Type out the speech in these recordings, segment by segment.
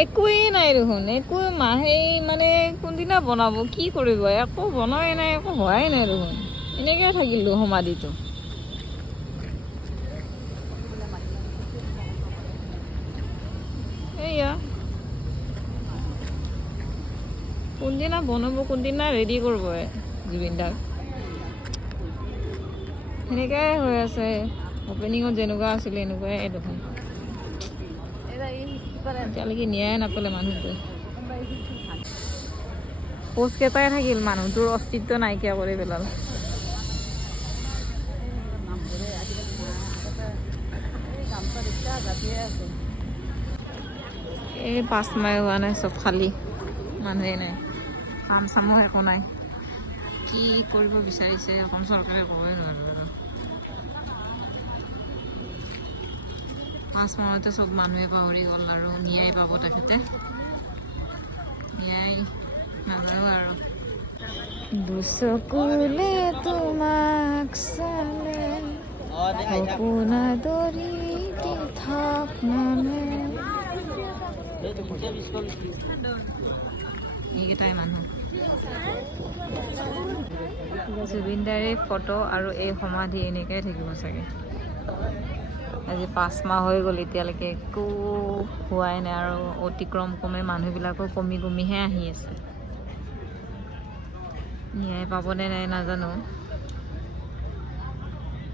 একোৱেই নাই দেখোন, একো মাহেই মানে কোনদিনা বনাব, কি কৰিব, একো বনোৱাই নাই, একো হোৱাই নাই দেখোন। এনেকৈ থাকিলোঁ সমাধিটো। এয়া কোনদিনা বনাব, কোনদিনা ৰেডি কৰিব জুবিন দাক, সেনেকুৱাই হৈ আছে। অপেনিঙত যেনেকুৱা আছিলে এনেকুৱাই দেখোন। এতিয়ালৈকে ন্যায় নাপালে মানুহটোৱে। পোষ্টকেইটাই থাকিল, মানুহটোৰ অস্তিত্ব নাইকিয়া কৰি পেলাল। এই 5 মাইল হোৱা নাই, চব খালী, মানুহে নাই, কাম চামো একো নাই। কি কৰিব বিচাৰিছে অসম চৰকাৰে ক'বই নোৱাৰো আৰু। 5 মাহতে চব মানুহে পাহৰি গ'ল আৰু ন্যায় পাব তেখেতে, ন্যায় নাজানো আৰু। দুচকুলে তোমাক চালে সপোনা দৰি থাক নামে। এইকেইটাই মানুহ। জুবিন দাৰে ফটো আৰু এই সমাধি এনেকৈ থাকিব চাগে। আজি 5 মাহ হৈ গ'ল, এতিয়ালৈকে একো হোৱাই নাই আৰু অতিক্ৰম ক্ৰমে মানুহবিলাকো কমি কমিহে আহি আছে। ন্যায় পাবনে নাই নাজানো।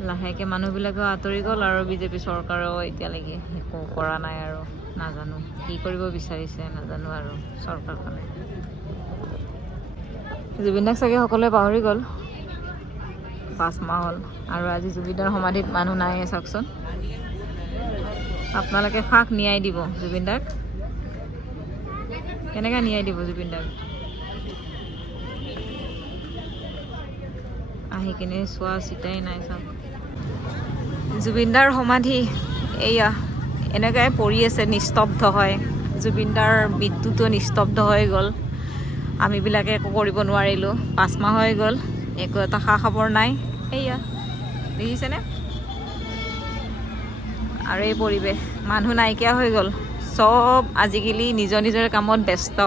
লাহেকৈ মানুহবিলাকেও আঁতৰি গ'ল আৰু বিজেপি চৰকাৰেও এতিয়ালৈকে একো কৰা নাই আৰু। নাজানো কি কৰিব বিচাৰিছে, নাজানো আৰু চৰকাৰখনে। জুবিন দাক চাগে সকলোৱে পাহৰি গ'ল, 5 মাহ হ'ল আৰু আজি জুবিনদাৰ সমাধিত মানুহ নাইয়ে চাওকচোন। আপোনালোকে কাক ন্যায় দিব জুবিন দাক? কেনেকৈ ন্যায় দিব জুবিন দাক? আহি কিনে চোৱা চিতাই নাই চাওক। জুবিনদাৰ সমাধি এয়া এনেকৈ পৰি আছে, নিস্তব্ধ হয়। জুবিনদাৰ মৃত্যুটো নিস্তব্ধ হৈ গ'ল, আমিবিলাকে একো কৰিব নোৱাৰিলোঁ। 5 মাহ হৈ গ'ল, একো এটা খা খবৰ নাই। এয়া দেখিছেনে? আৰু এই পৰিৱেশ, মানুহ নাইকিয়া হৈ গ'ল, চব আজিকালি নিজৰ নিজৰ কামত ব্যস্ত।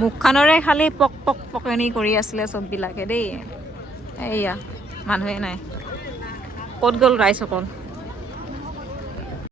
মুখখনৰে খালি পক পক পকনি কৰি আছিলে চববিলাকে দেই। এয়া মানুহে নাই, ক'ত গ'ল ৰাইজসকল?